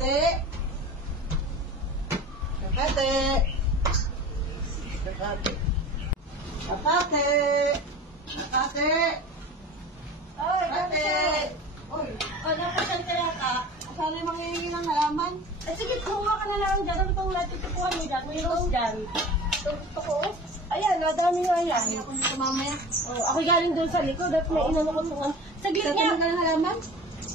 Kapate. Kapate. Kapate. Kapate. Kapate. Oy, Kapate. Oy, napasyal ka yata. Sana yung mangingi ng halaman. Sige, kumuha ka na lang dyan. Ano pang natutupuan mo dyan? May rose dyan. Ito ko. Ayan, nadami nga yan. Hindi ako nito mamaya. Oh, ako galing doon sa likod at may inano ko doon. Saglit Tatanong nga. ka ng halaman?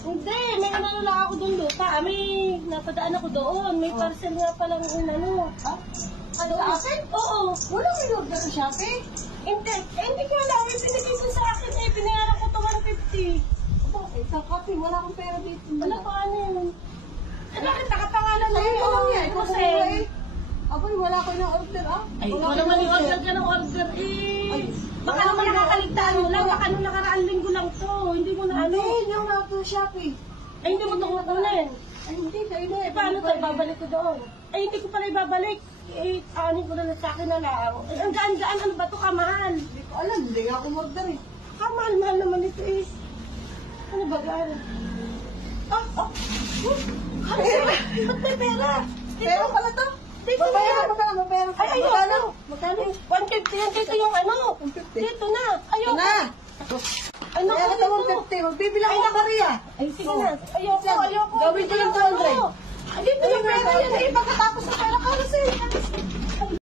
Hindi, may inano lang ako doon lupa. May napadaan ako doon. May parcel nga palang inano. Ha? Ano sa akin? Oo. Wala may order sa Shopee. Hindi ko alam. May pinigay mo sa akin eh. Pinayaran ko ito 150. Bakit? Sa Shopee, wala akong pera dito. Wala pa ano yun. Bakit nakapangalan na Sa'yo yun? ko lang yan. Kasi, Aba, wala ko ng order, ah. ay, Wala ikaw ko naman ng yung order ka ng order eh. Ay, Baka wala naman ko ng nakakaligtaan mo lang. order. Baka nung nakaraang linggo lang to. Hindi mo na ano. Hindi, yung mga to Shopee. Ay, hindi mo ito kukunin. Ay, hindi, sa'yo na. Eh, paano to? Ibabalik ko doon. Ay, hindi ko pala ibabalik. Eh, aanin ko na lang sa akin na lang. Ay, ang gaan-gaan. Ano ba to? Kamahal. Hindi ko alam, hindi ako order eh. Kamahal-mahal naman ito eh. Ano ba gaan? Pera! Ba't may pera? Pera pala to. Dito Magpera, na. magpera. Ay, Magkano? Magkano? 150 yan. Dito yung ano. 150. Dito na. Ayoko. Na! Ano Kaya ko ka dito? 150. Magbibilang ako Maria. Ay, sige na. Ayoko, ayoko. Gawin ko yung 200. Dito yung pera yan eh. Pagkatapos ng pera ka na sa'yo.